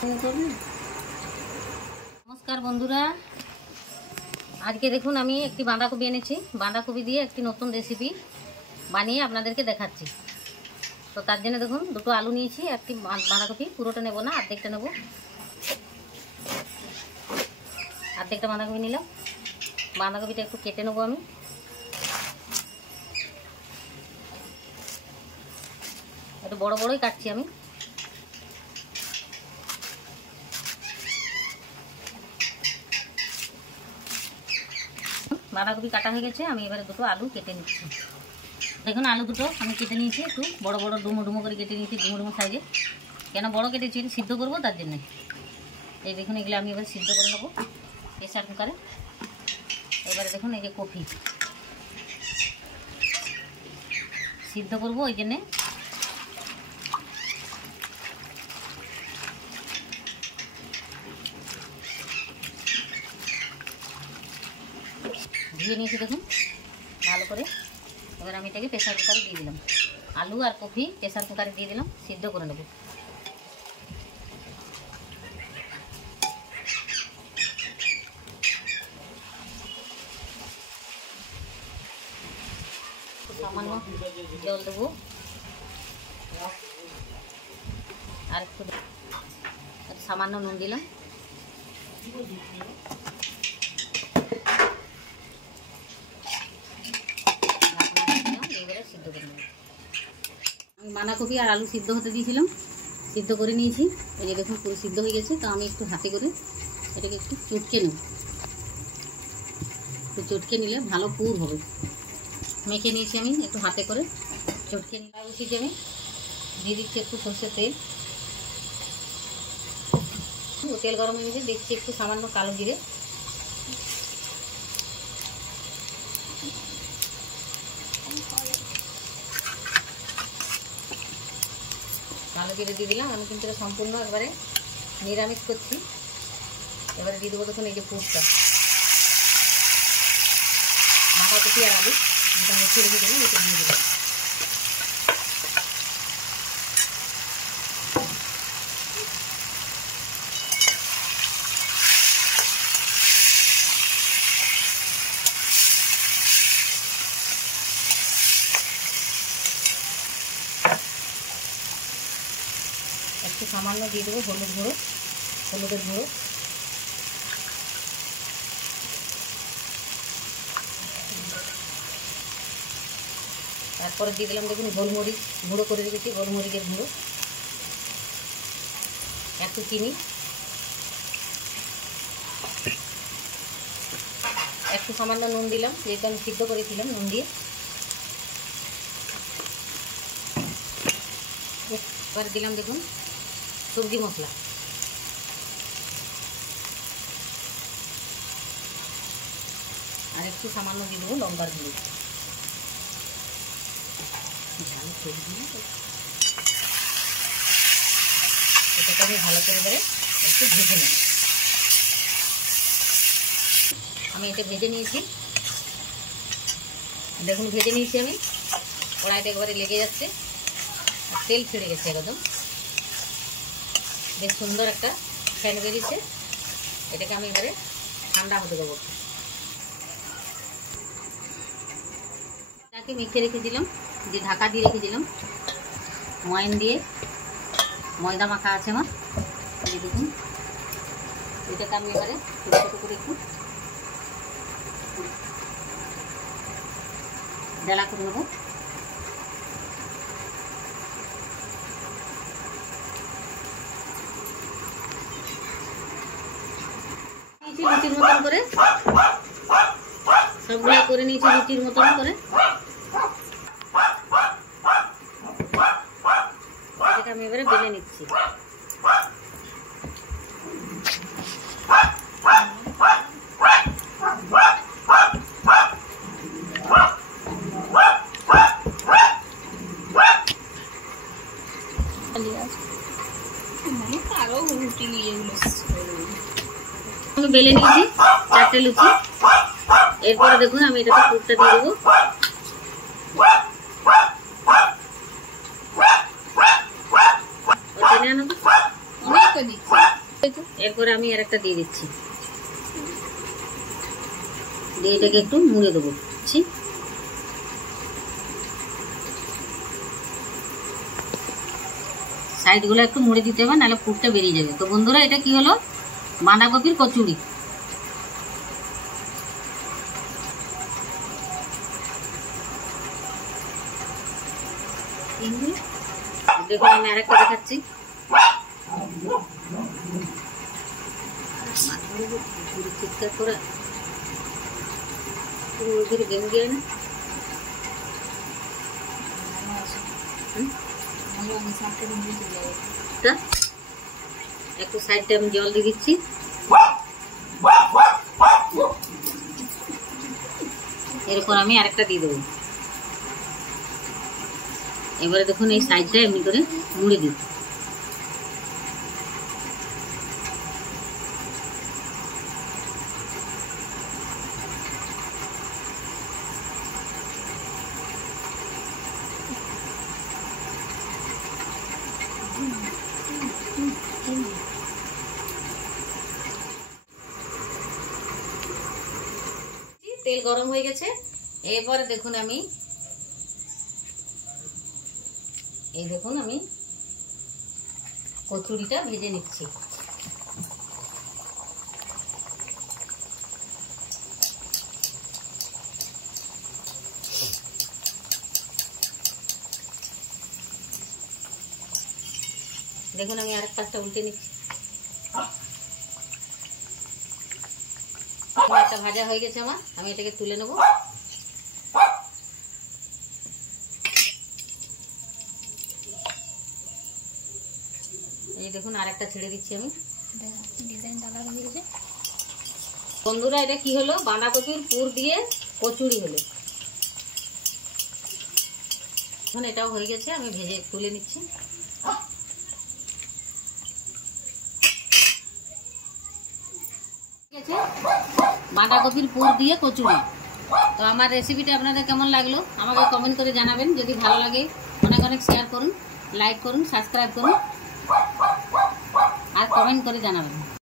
नमस्कार बंधुरा आज के देखुन आमी एकटी बाँधाकपि এনেছি बाँधाकपि दिए एकटी नतून रेसिपि बानिए आपनादेरके देखाচ্ছি। तो तार जन्य देखुन दुटो आलू निয়েছি एकटी बाँधाकपि पुरोटा नेब ना अर्धेकटा नेब अर्धेकटा बाँधाकपि निलाम बाँधाकपिटा एकटु केटे नेब आमी একটু বড় বড়ই কাটছি আমি। বাঁধাকপি কাটা হয়ে গেছে আমি এবারে দুটো আলু কেটে নিচ্ছি। দেখুন আলু দুটো আমি কেটে নিয়েছি একটু বড় বড় ডুমো ডুমো করে কেটে নিয়েছি ডুমো ডুমো সাইজে। কেন বড় কেটেছি সিদ্ধ করবো তার জন্য। এই দেখুন এগুলো আমি এবার সিদ্ধ করে নেবো প্রেসার কুকারে। এবারে দেখুন এই যে কপি সিদ্ধ করবো ওই জন্যে ধুয়ে নিয়েছি দেখুন ভালো করে। এবার আমি এটাকে প্রেসার কুকারে দিয়ে দিলাম আলু আর কপি প্রেসার কুকারে দিয়ে দিলাম সিদ্ধ করে নেব। সামান্য জল দেবো আর একটু সামান্য নুন দিলাম। আমি বাঁধাকপি আর আলু সিদ্ধ হতে দিয়েছিলাম সিদ্ধ করে নিয়েছি। এই যে দেখুন পুরো সিদ্ধ হয়ে গেছে। তো আমি একটু হাতে করে এটাকে একটু চটকে নেব। একটু চটকে নিলে ভালো পুর হবে। মেখে নিয়েছি আমি একটু হাতে করে চটকে নিয়ে বসিয়েছি আমি দিয়ে দিচ্ছি একটু সরষের তেল। তেল গরম হয়ে গেছে দিচ্ছি একটু সামান্য কালো জিরে কালো জিরে দিয়ে দিলাম। আমি কিন্তু এটা সম্পূর্ণ একবারে নিরামিষ করছি। এবারে দিয়ে দেবো দেখুন এই যে পুরটা বাঁধাকপি আর আলু এটা মেখে রেখে দিলাম এটা দিয়ে দিলাম। একটু সামান্য দিয়ে দেবো হলুদের গুঁড়ো তারপরে দিয়ে দিলাম দেখুন গোলমরিচ গুঁড়ো করে রেখেছি গোলমরিচের গুঁড়ো একটু চিনি একটু সামান্য নুন দিলাম যেহেতু আমি সিদ্ধ করেছিলাম নুন দিয়ে। এবারে দিলাম দেখুন সবজি মশলা আর একটু সামান্য দিয়ে দেবো লঙ্কার গুঁড়ো। এটাকে আমি ভালো করে ধরে একটু ভেজে নেব। আমি এটা ভেজে নিয়েছি দেখুন ভেজে নিয়েছি আমি। কড়াইটা একবারে লেগে যাচ্ছে তেল ছেড়ে গেছে একদম বেশ সুন্দর একটা ফ্যান বেরিয়েছে। এটাকে আমি এবারে ঠান্ডা হতে দেবো। এটাকে মেখে রেখে দিলাম যে ঢাকা দিয়ে রেখে দিলাম ময়ান দিয়ে ময়দা মাখা আছে আমার। এই দেখুন এটাকে আমি এবারে ছোটো ছোটো করে একটু ডেলা করে নেবো। লুচির মতন করে সবগুলো করে নিয়েছি লুচির মতন করে। এটাকে আমি এবারে বেলে নিচ্ছি। আমি বেলে নিয়েছি 4টে লুচি। এরপরে দেখুন আমি এটাতে পুরটা দিয়ে দেবো। অনেক এরপরে আমি আর একটা দিয়ে দিচ্ছি, দিয়ে এটাকে একটু মুড়ে দেবো। সাইডগুলো একটু মুড়ে দিতে হবে, নাহলে পুরটা বেরিয়ে যাবে। তো বন্ধুরা, এটা কি হলো? বাঁধাকপির কচুরি। দেখুন আমি আরেকটা দেখাচ্ছি। চিৎকার করে গেমে গিয়ে না, একটু সাইডটা আমি জল দিয়ে দিচ্ছি। এরপর আমি আরেকটা দিয়ে দেবো। এবারে দেখুন এই সাইডটা এমনি করে মুড়ে দিই। তেল গরম হয়ে গেছে। এরপরে দেখুন আমি কচুরিটা ভেজে নিচ্ছি। দেখুন আমি আরেক পাশটা উল্টে নিচ্ছি। একটা ভাজা হয়ে গেছে আমার, আমি এটাকে তুলে নেব। এই দেখুন আরেকটা ছেড়ে দিচ্ছি আমি। বন্ধুরা, এটা কি হলো? বাঁধাকপির পুর দিয়ে কচুরি হলো। এখন এটাও হয়ে গেছে, আমি ভেজে তুলে নিচ্ছি। বাঁধাকপির পুর দিয়ে কচুরি। তো আমার রেসিপিটা আপনাদের কেমন লাগলো আমাকে কমেন্ট করে জানাবেন। যদি ভালো লাগে অনেক অনেক শেয়ার করুন, লাইক করুন, সাবস্ক্রাইব করুন আর কমেন্ট করে জানাবেন।